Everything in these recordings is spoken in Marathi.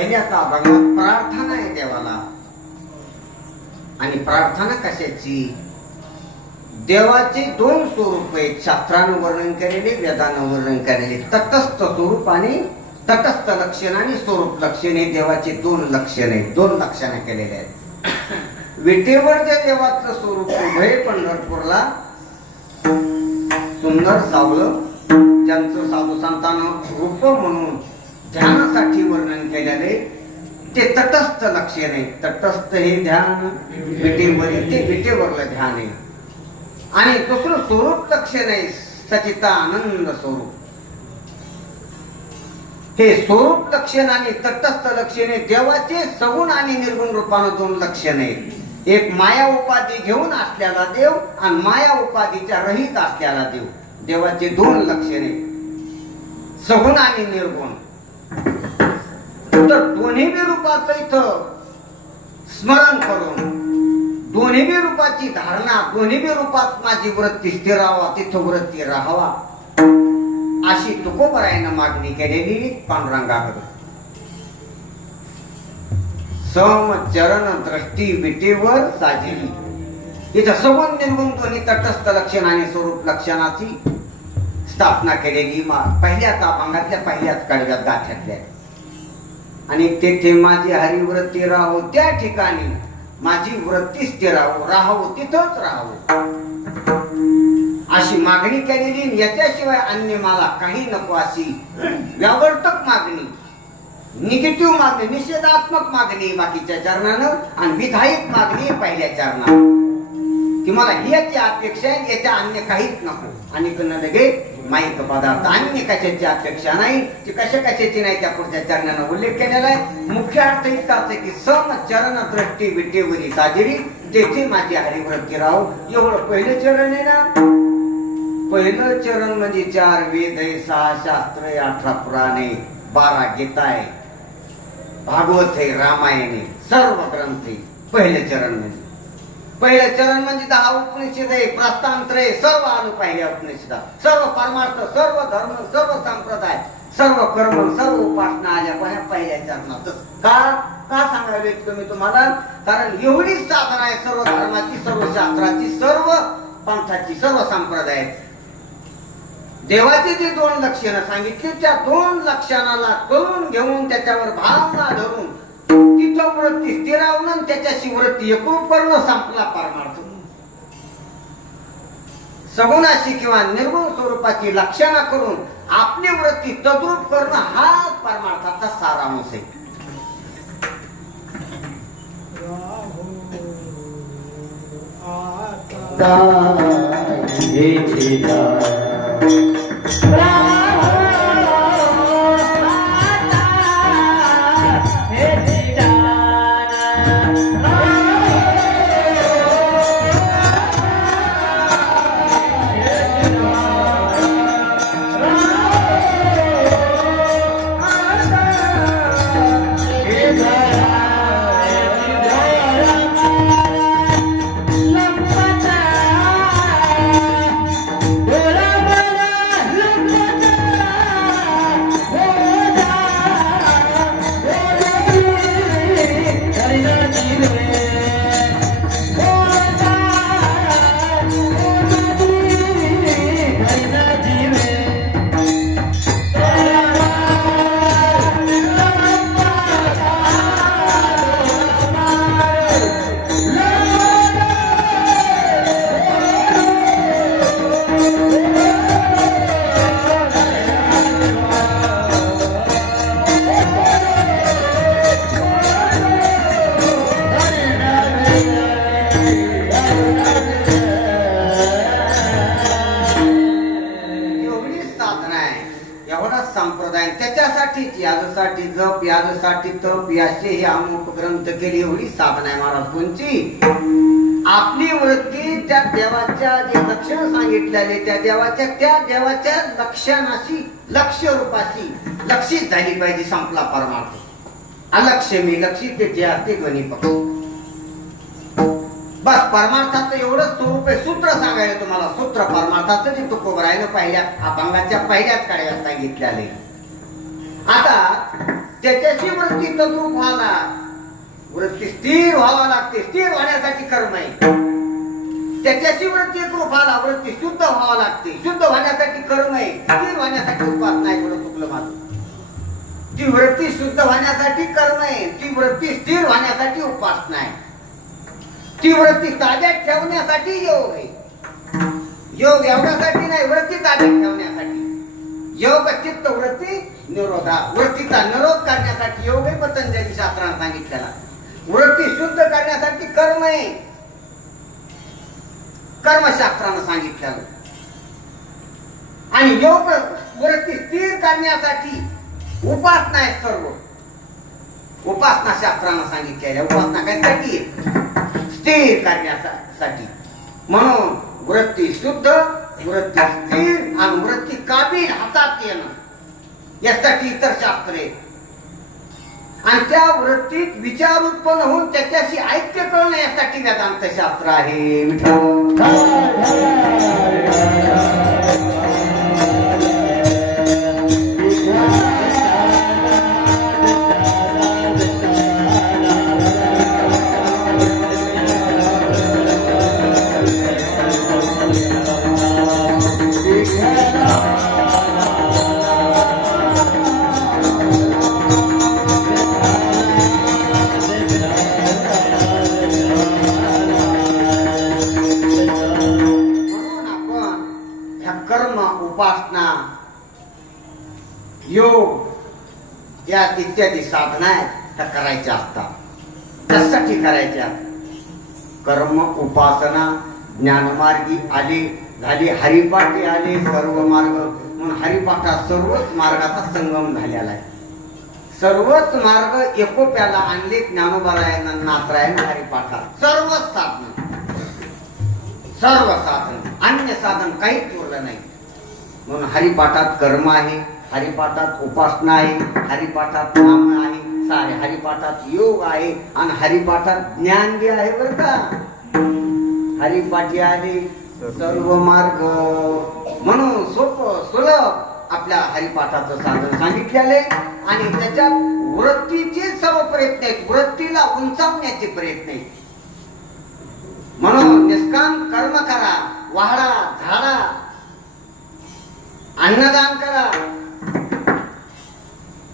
पहिल्याचा अभंगात प्रार्थना आहे देवाला. आणि प्रार्थना कशाची? देवाचे दोन स्वरूप आहेत, शास्त्रानं वर्णन केलेले, वेदानं वर्णन केलेले. तटस्थ स्वरूप आणि तटस्थ लक्षण आणि स्वरूप लक्षण हे देवाचे दोन लक्षण आहेत, दोन लक्षणं केलेले आहेत. विटेवर जे देवाचं स्वरूप उभे पंढरपूरला सुंदर सावलं, ज्यांचं साधू संतांनं रूप म्हणून ध्यानासाठी वर्णन केलेले ते तटस्थ लक्षण आहे. तटस्थ हे ध्यान विटेवर, ते विटेवरलं ध्यान आहे. आणि दुसरं स्वरूप लक्षण आहे सचितानंद स्वरूप. हे स्वरूप लक्षण आणि तटस्थ लक्षण देवाचे सगुण आणि निर्गुण रूपानं दोन लक्षण आहेत. एक माया उपाधी घेऊन असलेला देव आणि माया उपाधीच्या रहित असलेला देव, देवाचे दोन लक्षण आहेत, सगुण आणि निर्गुण. तर दोन्ही बी रूपाचं इथं स्मरण करून, दोन्ही बी रूपाची धारणा, दोन्ही बी रूपात माझी वृत्ती स्थिरावा, तिथं वृत्ती राहावा, अशी तुकोबरायानं मागणी केलेली पांडुरंगाकडे. सम चरण दृष्टी विटेवर साजिली. इथं सगुण निर्गुण दोन्ही तटस्थ लक्षण आणि स्वरूप लक्षणाची स्थापना केलेली पहिल्याच अभंगातल्या पहिल्याच कडव्यात गाठ्यातल्या. आणि तेथे माझी हरिवृत्ती राहो, त्या ठिकाणी माझी वृत्ती स्थिरावो, राहावं तिथंच राहावं, अशी मागणी केलेली. याच्याशिवाय अन्य मला काही नको अशी व्यावर्तक मागणी, निगेटिव्ह मागणी, निषेधात्मक मागणी बाकीच्या चरणानं, आणि विधायक मागणी पहिल्या चरणानं, की मला याची अपेक्षा आहे, याच्या अन्य काहीच नको. आणि लगे माईक पदार्थ अन्य कशाची अपेक्षा नाही, ती कशाची नाही, त्या पुढच्या चरणानं उल्लेख केलेला आहे. मुख्य अर्थ इतकाच आहे की सम चरण दृष्टी विटेवरी साजरी, तेथे माझी हरिवृत्ती राहो. एवढं पहिलं चरण आहे ना. पहिलं चरण म्हणजे 4 वेद, 6 शास्त्र, 18 पुराणे, 12 गीता आहे, भागवत आहे, रामायण आहे, सर्व ग्रंथ आहे. पहिलं चरण म्हणजे, पहिलं चरण म्हणजे 10 उपनिषद आहे, प्रस्थांत्र आहे, सर्व आलं पहिल्या उपनिषदात. सर्व परमार्थ, सर्व धर्म, सर्व संप्रदाय, सर्व कर्म, सर्व उपासना आल्या पहिल्या चरणात. का सांगावे तुम्ही तुम्हाला? कारण एवढीच साधना आहे सर्व धर्माची, सर्व शास्त्राची, सर्व पंथाची, सर्व संप्रदायाची. देवाचे जे दोन लक्षणं सांगितली, त्या दोन लक्षणाला कळून घेऊन त्याच्यावर भावना धरून तिथं वृत्ती स्थिरावून त्याच्याशी वृत्ती एकरूप करणं संपला परमार्थ. सगुणाची किंवा निर्गुण स्वरूपाची लक्षणा करून आपली वृत्ती तद्रूप करणं हा परमार्थाचा सारांश आहे. यासाठी जप, यासाठी तप, याचे हे अमुक ग्रंथ केली, एवढी साधना आहे महाराज कोणची. आपली वृत्ती त्या देवाच्या जे लक्षण सांगितलेले, त्या देवाच्या लक्षणाशी, लक्ष्य रूपाशी लक्षित झाली पाहिजे. संपला परमार्थ. अलक्ष्य मी लक्षित ते असते ध्वनी पक्ष. बस परमार्थाचं एवढंच स्वरूप आहे. सूत्र सांगायला तुम्हाला, सूत्र परमार्थाचं जे तुकोबरायानं पहिल्या अभंगाच्या पहिल्याच काळात सांगितलेले. आता त्याच्याशी वृत्ती तद्रूप व्हावा. वृत्ती स्थिर व्हावा लागते. स्थिर होण्यासाठी कर्म आहे. त्याच्याशी वृत्ती एकरूप व्हायला वृत्ती शुद्ध व्हावा लागते. शुद्ध होण्यासाठी कर्म आहे. स्थिर होण्यासाठी उपासना आहे. पुढे चुकलं माझं. ती वृत्ती शुद्ध होण्यासाठी कर्म आहे. ती वृत्ती स्थिर होण्यासाठी उपासना आहे. ती वृत्ती ताब्यात ठेवण्यासाठी योग आहे. योग एवढ्यासाठी नाही, वृत्ती ताब्यात ठेवण्यासाठी. योग चित्त वृत्ती निरोधा. वृत्तीचा निरोध करण्यासाठी योग आहे. पतंजली शास्त्राने सांगितलेला. वृत्ती शुद्ध करण्यासाठी कर्म आहे. कर्मशास्त्रानं सांगितलेलं. आणि योग वृत्ती स्थिर करण्यासाठी उपासना आहे. सर्व उपासना शास्त्रानं सांगितलेल्या. उपासना कशासाठी? स्थिर करण्यासाठी. म्हणून वृत्ती शुद्ध, वृत्ती स्थिर आणि वृत्ती काबील हातात येणं यासाठी इतर शास्त्र आहे. आणि त्या वृत्तीत विचार उत्पन्न होऊन त्याच्याशी ऐक्य करणं यासाठी वेदांत शास्त्र आहे. उपासना योग या इत्यादी साधना त्या करायच्या असतात. त्यासाठी करायच्या. कर्म उपासना ज्ञानमार्गी आले झाले. हरिपाठी आले सर्व मार्ग. म्हणून हरिपाठात सर्वच मार्गाचा संगम झालेला आहे. सर्वच मार्ग एकोप्याला आणले. ज्ञानोबरायण नाथरायण हरिपाठात सर्व साधन, सर्व साधन, अन्य साधन काहीच उरलं नाही. म्हणून हरिपाठात कर्म आहे, हरिपाठात उपासना आहे, हरिपाठात नाम आहे, सारे हरिपाठात योग आहे आणि हरिपाठात ज्ञान बी आहे. बरं का, हरिपाठी आले सर्व मार्ग. म्हणून सोपं सुलभ आपल्या हरिपाठाचं साधन सांगितलेलं आहे. आणि त्याच्यात वृत्तीचे सर्व प्रयत्न आहेत. वृत्तीला उंचावण्याचे प्रयत्न आहेत. म्हणून निष्काम कर्म करा. वाढा, झाडा, अन्नदान करा.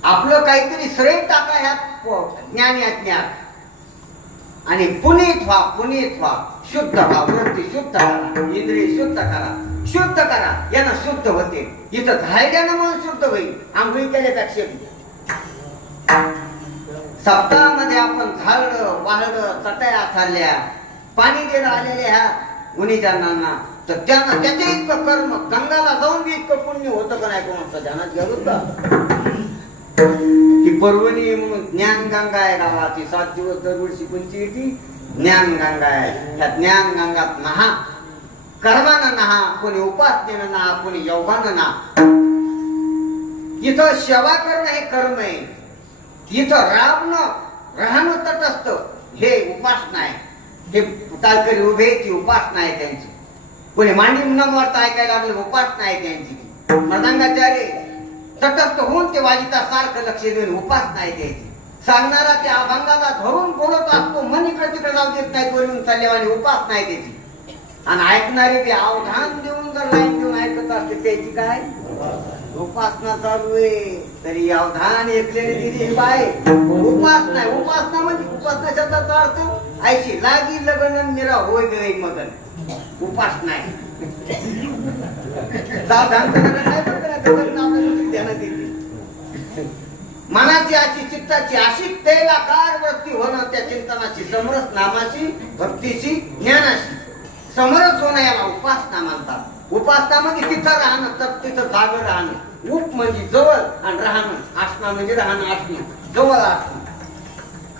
आपलं काहीतरी श्रेय टाका ह्यात ज्ञान या ज्ञान. आणि पुनीत व्हा, पुनीत व्हा. शुद्ध व्हा. वृत्ती शुद्ध करा. इंद्रिय शुद्ध करा. शुद्ध करा. यानं शुद्ध होते. इथं झाल्यानं मन शुद्ध होईल. आंघोळी केल्यापेक्षा सप्ताहामध्ये आपण झाडलं, वाळलं, चटया खाल्ल्या, पाणी द्यायला आलेल्या ह्या गुणीजनांना, तर त्यांना त्याचे इतकं कर्म, गंगाला जाऊन बी इतकं पुण्य होतं का नाही कोणाचं ध्यानात घ्यावं का? ती पर्वणी म्हणून ज्ञान गंगा आहे गावात. ती 7 दिवस दरवर्षी पंची येते. ज्ञान गंगा आहे. त्या ज्ञान गंगात नहा. कर्मानं नहा. कोणी उपासनेनं नहा, कोणी योगानं नहा. इथं सेवा करणं हे कर्म आहे. इथं राबणं, राहणं तटस्थ हे उपासना आहे. हे तालकरी उभे ती उपासना आहे त्यांची. कोणी मांडी न मारता ऐकायला लागलं उपासना आहे त्यांची. मृदंगाचार्य तटस्थ होऊन ते वाजिता सारखं लक्ष देऊन उपासना आहे त्याची. सांगणारा त्या अभंगाला धरून बोलत असतो. मन इकडे तिकडे जाऊ देत नाही. बोलून चालल्यावानी उपासना आहे त्याची. आणि ऐकणारे बी अवधान देऊन जर लाईन देऊन ऐकत असते त्याची काय उपासना चालू आहे. तरी अवधान ऐकलेले दिली बाय उपासना आहे. उपासना म्हणजे उपासना शब्दाचा अर्थ ऐशी लागी लगन निरा होय गे मगन. उपासना आहे. सावधान ध्यानात येते. मनाची अशी, चित्ताची अशी तैलाकार वृत्ती होणं, त्या चिंतनाची, समरस नामाची, भक्तीची, ज्ञानाची समरस होणं याला उपासना म्हणतात. उपासना म्हणजे तिथं राहणं, तर तिथं जागं राहणं. उप म्हणजे जवळ आणि राहणं. आसना म्हणजे राहणं, असणं, जवळ असणं.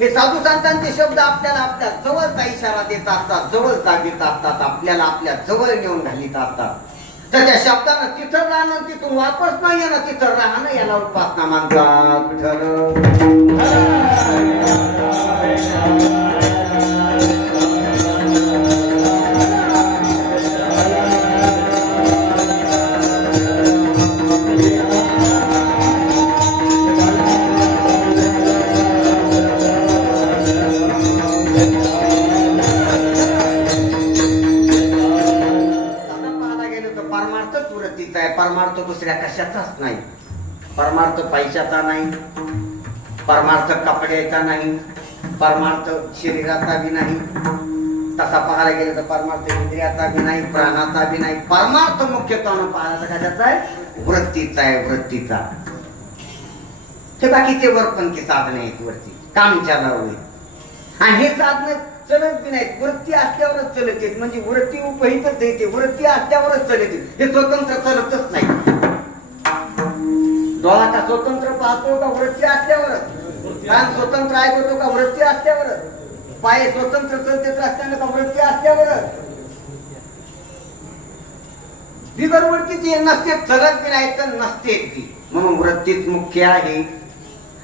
हे साधू संतांचे शब्द आपल्याला आपल्या जवळचा इशारा देत असतात, जवळ जागीत असतात, आपल्याला आपल्या जवळ नेऊन घालीत असतात. तर त्या शब्दानं तिथं राहणं, तिथून वापस न येणं, तिथं राहणं याला उपासना म्हणतात. परमार्थ दुसऱ्या कशाचाच नाही. परमार्थ पैशाचा नाही, परमार्थ कपड्याचा नाही, परमार्थ शरीराचा बी नाही, तसा पाहायला गेलं तर परमार्थ इंद्रियाचा बी नाही, प्राणाचा बी नाही. परमार्थ मुख्यत्वानं पाहायचा कशाचा आहे? वृत्तीचा आहे, वृत्तीचा. हे बाकीचे वरपंखी साधने आहेत वरती, कामच्या होईल. आणि हे साधने चलत बी नाहीत, वृत्ती असल्यावरच चलत येत. म्हणजे वृत्ती उपहितच येते, वृत्ती असल्यावरच चलत येते. हे स्वतंत्र चलतच नाही. डोळा का स्वतंत्र पाहतो का? वृत्ती असल्यावरच. कान स्वतंत्र ऐकतो का? वृत्ती असल्यावरच. पाय स्वतंत्र चलतेच असताना का? वृत्ती असल्यावरच. बिगर वृत्तीची नसते, चलत बी नाही तर नसते ती. म्हणून वृत्तीच मुख्य आहे.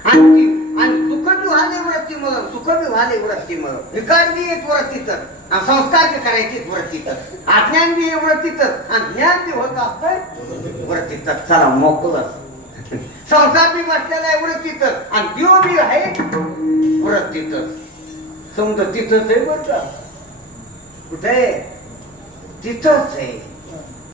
आणि दुःख बी व्हाले वृत्ती मग, सुख बी व्हाले वृत्ती मग, विकार बी एक वृत्तीतच, आणि संस्कार बी करायचे वृत्तीतच, अज्ञान बी वृत्तीतच, आणि ज्ञान बी होत असतं वृत्तीतच. चला मोकळच. संसार बी बसलेला आहे वृत्तीतच, आणि देव बी आहे वृत्तीतच. समजा तिथंच आहे बरं का? कुठे? तिथंच आहे.